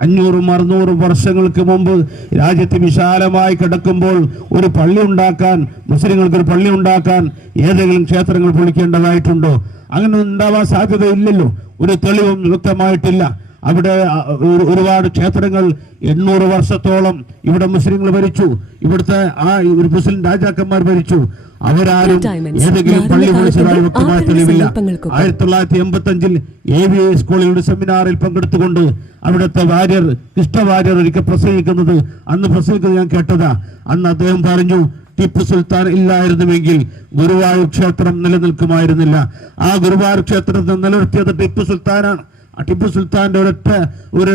അഞ്ഞൂറും അറുന്നൂറും വർഷങ്ങൾക്ക് മുമ്പ് രാജ്യത്ത് വിശാലമായി കിടക്കുമ്പോൾ ഒരു പള്ളി ഉണ്ടാക്കാൻ മുസ്ലിങ്ങൾക്ക് ഒരു പള്ളി ഉണ്ടാക്കാൻ ഏതെങ്കിലും ക്ഷേത്രങ്ങൾ പൊളിക്കേണ്ടതായിട്ടുണ്ടോ? അങ്ങനെ ഉണ്ടാവാൻ സാധ്യതയില്ലല്ലോ. ഒരു തെളിവും വ്യക്തമായിട്ടില്ല. അവിടെ ഒരുപാട് ക്ഷേത്രങ്ങൾ എണ്ണൂറ് വർഷത്തോളം ഇവിടെ മുസ്ലിങ്ങൾ ഭരിച്ചു. ഇവിടുത്തെ ആ ഒരു മുസ്ലിം രാജാക്കന്മാർ ഭരിച്ചു. അവരാരും. ഏതെങ്കിലും പള്ളി വിളിച്ചതായി വ്യക്തമായ തെളിവില്ല ആയിരത്തി തൊള്ളായിരത്തി എൺപത്തി അഞ്ചിൽ എ വി എ സ്കൂളിൽ ഒരു സെമിനാറിൽ പങ്കെടുത്തുകൊണ്ട് അവിടുത്തെ വാര്യർ കൃഷ്ണ വാര്യർ ഒരിക്കൽ പ്രസംഗിക്കുന്നത് അന്ന് പ്രസംഗിക്കുന്നത് ഞാൻ കേട്ടതാ. അന്ന് അദ്ദേഹം പറഞ്ഞു ടിപ്പു സുൽത്താൻ ഇല്ലായിരുന്നുവെങ്കിൽ ഗുരുവായൂർ ക്ഷേത്രം നിലനിൽക്കുമായിരുന്നില്ല. ആ ഗുരുവായൂർ ക്ഷേത്രത്തെ നിലനിർത്തിയത് ടിപ്പു സുൽത്താനാണ്. ടിപ്പു സുൽത്താന്റെ ഒരൊറ്റ ഒരു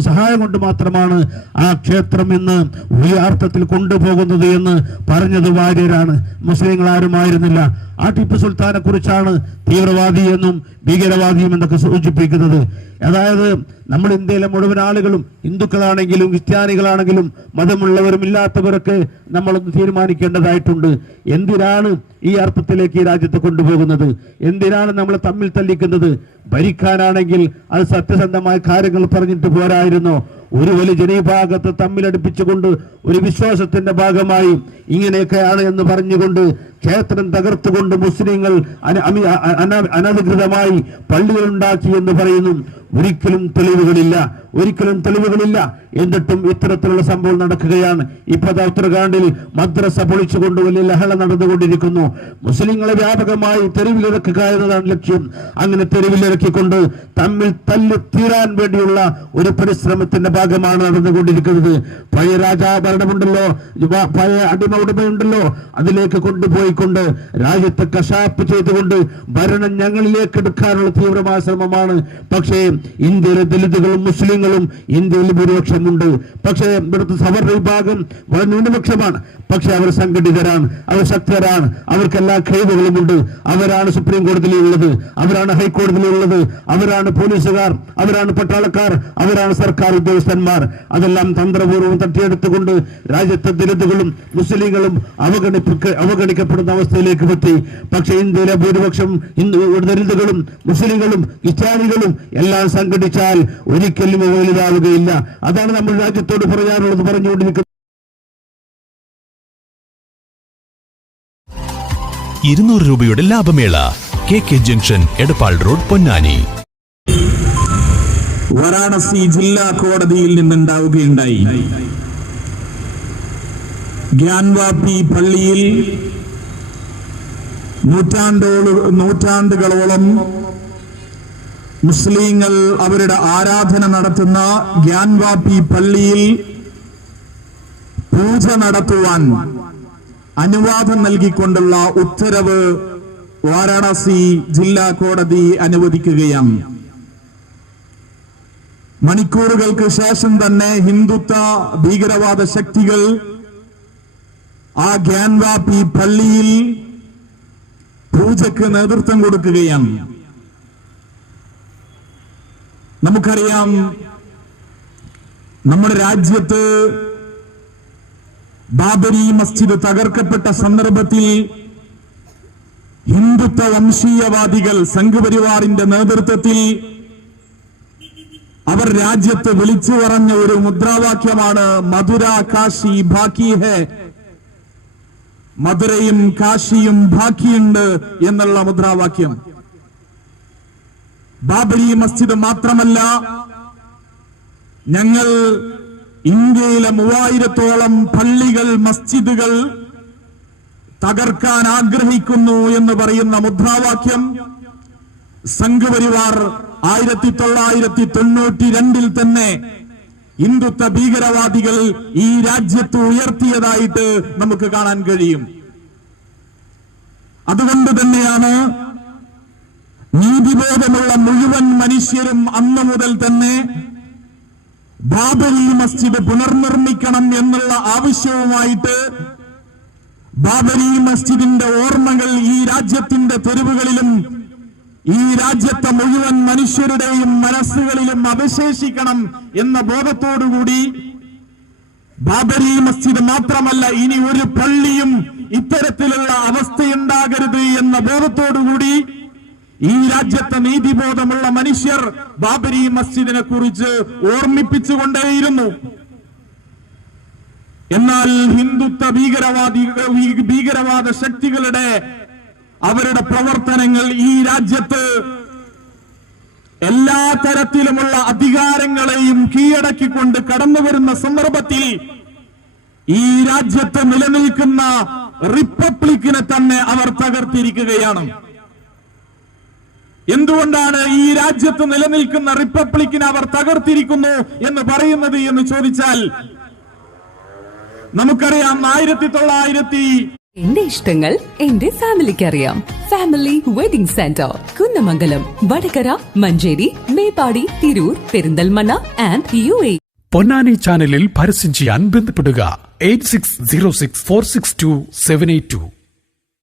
സഹായം കൊണ്ട് മാത്രമാണ് ആ ക്ഷേത്രം ഇന്ന് ഉയർത്തത്തിൽ കൊണ്ടുപോകുന്നത് എന്ന് പറഞ്ഞത് വാര്യരാണ്. മുസ്ലിങ്ങൾ ആരുമായിരുന്നില്ല ആ ടിപ്പു സുൽത്താനെ കുറിച്ചാണ് തീവ്രവാദി എന്നും ഭീകരവാദിയും എന്നൊക്കെ സൂചിപ്പിക്കുന്നത്. അതായത് നമ്മൾ ഇന്ത്യയിലെ മുഴുവൻ ആളുകളും ഹിന്ദുക്കളാണെങ്കിലും ക്രിസ്ത്യാനികളാണെങ്കിലും മതമുള്ളവരും ഇല്ലാത്തവരൊക്കെ നമ്മളൊന്ന് തീരുമാനിക്കേണ്ടതായിട്ടുണ്ട്. എന്തിനാണ് ഈ അർത്ഥത്തിലേക്ക് ഈ രാജ്യത്ത് കൊണ്ടുപോകുന്നത്? എന്തിനാണ് നമ്മൾ തമ്മിൽ തല്ലിക്കുന്നത്? ഭരിക്കാനാണെങ്കിൽ അത് സത്യസന്ധമായ കാര്യങ്ങൾ പറഞ്ഞിട്ട് പോരായിരുന്നോ? ഒരു വലിയ ജനവിഭാഗത്തെ തമ്മിലടുപ്പിച്ചുകൊണ്ട് ഒരു വിശ്വാസത്തിന്റെ ഭാഗമായി ഇങ്ങനെയൊക്കെയാണ് എന്ന് പറഞ്ഞുകൊണ്ട് ക്ഷേത്രം തകർത്തുകൊണ്ട് മുസ്ലിങ്ങൾ അനധികൃതമായി പള്ളികളുണ്ടാക്കി എന്ന് പറയുന്നു. ഒരിക്കലും തെളിവുകളില്ല ഒരിക്കലും തെളിവുകളില്ല. എന്നിട്ടും ഇത്തരത്തിലുള്ള സംഭവം നടക്കുകയാണ്. ഇപ്പൊ ദാ ഉത്തരാഖണ്ഡിൽ മദ്രസ പൊളിച്ചുകൊണ്ട് വലിയ ലഹള നടന്നുകൊണ്ടിരിക്കുന്നു. മുസ്ലിങ്ങളെ വ്യാപകമായി തെരുവിലിറക്കുക എന്നതാണ് ലക്ഷ്യം. അങ്ങനെ തെരുവിലിറക്കിക്കൊണ്ട് തമ്മിൽ തല്ല് തീരാൻ വേണ്ടിയുള്ള ഒരു പരിശ്രമത്തിന്റെ ഭാഗമാണ് നടന്നുകൊണ്ടിരിക്കുന്നത്. പഴയ രാജാഭരണമുണ്ടല്ലോ പഴയ അടിമ ഉടമയുണ്ടല്ലോ അതിലേക്ക് കൊണ്ടുപോയിക്കൊണ്ട് രാജ്യത്തെ കശാപ്പ് ചെയ്തുകൊണ്ട് ഭരണം ഞങ്ങളിലേക്ക് എടുക്കാനുള്ള തീവ്രമായ ശ്രമമാണ്. പക്ഷേ ഇന്ത്യയിലെ ദലിതുകളും മുസ്ലിങ്ങളും ഇന്ത്യയിൽ ഭൂരിപക്ഷമുണ്ട്. പക്ഷേ ഇവിടുത്തെ സവർണ വിഭാഗം വളരെ ന്യൂനപക്ഷമാണ്. പക്ഷെ അവർ സംഘടിതരാണ് അവർ ശക്തരാണ് അവർക്ക് എല്ലാ കഴിവുകളുമുണ്ട് അവരാണ് സുപ്രീം കോടതിയിലുള്ളത് അവരാണ് ഹൈക്കോടതിയിലുള്ളത് അവരാണ് പോലീസുകാർ അവരാണ് പട്ടാളക്കാർ അവരാണ് സർക്കാർ ഉദ്യോഗസ്ഥന്മാർ. അതെല്ലാം തന്ത്രപൂർവം തട്ടിയെടുത്തുകൊണ്ട് രാജ്യത്തെ ദലിതുകളും മുസ്ലിങ്ങളും അവഗണിപ്പിക്ക അവഗണിക്കപ്പെടുന്ന അവസ്ഥയിലേക്ക് എത്തി. പക്ഷേ ഇന്ത്യയിലെ ഭൂരിപക്ഷം ദലിതുകളും മുസ്ലിങ്ങളും ക്രിസ്ത്യാനികളും എല്ലാം സംഘടിച്ചാൽ ഒരിക്കലും വലുതാവുകയില്ല. അതാണ് നമ്മൾ രാജ്യത്തോട് പറയാനുള്ളത് പറഞ്ഞുകൊണ്ടിരിക്കുന്നത്. ഇരുന്നൂറ് രൂപയുടെ ലാഭമേള K K junction Edappal road Ponnani. Varanasi ജില്ലാ കോടതിയിൽ നിന്നുണ്ടാവുകയുണ്ടായി. ഗ്യാൻവാപ്പി പള്ളിയിൽ നൂറ്റാണ്ടോൾ നൂറ്റാണ്ടുകളോളം മുസ്ലിങ്ങൾ അവരുടെ ആരാധന നടത്തുന്ന ഗ്യാൻവാപ്പി പള്ളിയിൽ പൂജ നടത്തുവാൻ അനുവാദം നൽകിക്കൊണ്ടുള്ള ഉത്തരവ് വാരാണസി ജില്ലാ കോടതി അനുവദിക്കുകയാണ്. മണിക്കൂറുകൾക്ക് ശേഷം തന്നെ ഹിന്ദുത്വ ഭീകരവാദ ശക്തികൾ ആ ഗ്യാൻവാപ്പി പള്ളിയിൽ പൂജയ്ക്ക് നേതൃത്വം കൊടുക്കുകയാണ്. നമുക്കറിയാം നമ്മുടെ രാജ്യത്ത് ബാബരി മസ്ജിദ് തകർക്കപ്പെട്ട സന്ദർഭത്തിൽ ഹിന്ദുത്വ വംശീയവാദികൾ സംഘപരിവാറിന്റെ നേതൃത്വത്തിൽ അവർ രാജ്യത്ത് വിളിച്ചു പറഞ്ഞ ഒരു മുദ്രാവാക്യമാണ് മധുര കാശി ബാക്കി ഹേ. മധുരയും കാശിയും ബാക്കിയുണ്ട് എന്നുള്ള മുദ്രാവാക്യം. ബാബരി മസ്ജിദ് മാത്രമല്ല ഞങ്ങൾ ഇന്ത്യയിലെ മൂവായിരത്തോളം പള്ളികൾ മസ്ജിദുകൾ തകർക്കാൻ ആഗ്രഹിക്കുന്നു എന്ന് പറയുന്ന മുദ്രാവാക്യം സംഘപരിവാർ ആയിരത്തി തൊള്ളായിരത്തി തൊണ്ണൂറ്റി രണ്ടിൽ തന്നെ ഹിന്ദുത്വ ഭീകരവാദികൾ ഈ രാജ്യത്ത് ഉയർത്തിയതായിട്ട് നമുക്ക് കാണാൻ കഴിയും. അതുകൊണ്ട് തന്നെയാണ് മുഴുവൻ മനുഷ്യരും അന്നു മുതൽ തന്നെ ബാബരി മസ്ജിദ് പുനർനിർമ്മിക്കണം എന്നുള്ള ആവശ്യവുമായിട്ട് ബാബരി മസ്ജിദിന്റെ ഓർമ്മകൾ ഈ രാജ്യത്തിന്റെ തെരുവുകളിലും ഈ രാജ്യത്തെ മുഴുവൻ മനുഷ്യരുടെയും മനസ്സുകളിലും അവശേഷിക്കണം എന്ന ബോധത്തോടുകൂടി ബാബരി മസ്ജിദ് മാത്രമല്ല ഇനി ഒരു പള്ളിയും ഇത്തരത്തിലുള്ള അവസ്ഥയുണ്ടാകരുത് എന്ന ബോധത്തോടുകൂടി ഈ രാജ്യത്തെ നീതിബോധമുള്ള മനുഷ്യർ ബാബരി മസ്ജിദിനെ കുറിച്ച് ഓർമ്മിപ്പിച്ചുകൊണ്ടേയിരുന്നു. എന്നാൽ ഹിന്ദുത്വ ഭീകരവാദി ഭീകരവാദ ശക്തികളുടെ അവരുടെ പ്രവർത്തനങ്ങൾ ഈ രാജ്യത്ത് എല്ലാ തരത്തിലുമുള്ള അധികാരങ്ങളെയും കീഴടക്കിക്കൊണ്ട് കടന്നു വരുന്ന സന്ദർഭത്തിൽ ഈ രാജ്യത്ത് നിലനിൽക്കുന്ന റിപ്പബ്ലിക്കിനെ തന്നെ അവർ തകർത്തിരിക്കുകയാണ്. എന്തുകൊണ്ടാണ് ഈ രാജ്യത്ത് നിലനിൽക്കുന്ന റിപ്പബ്ലിക്കിനെ അവർ തകർത്തിരിക്കുന്നു എന്ന് പറയുന്നത് എന്ന് ചോദിച്ചാൽ നമുക്കറിയാം ആയിരത്തി തൊള്ളായിരത്തി എന്റെ ഇഷ്ടങ്ങൾ എന്റെ ഫാമിലിക്ക് അറിയാം family wedding centre Kunnamangalam Vadakara Manjeri Meppadi Tirur Perinthalmanna and U A Ponnani ചാനലിൽ പരസ്യം ചെയ്യാൻ ബന്ധപ്പെടുക. Eight six zero six four six two seven eight two.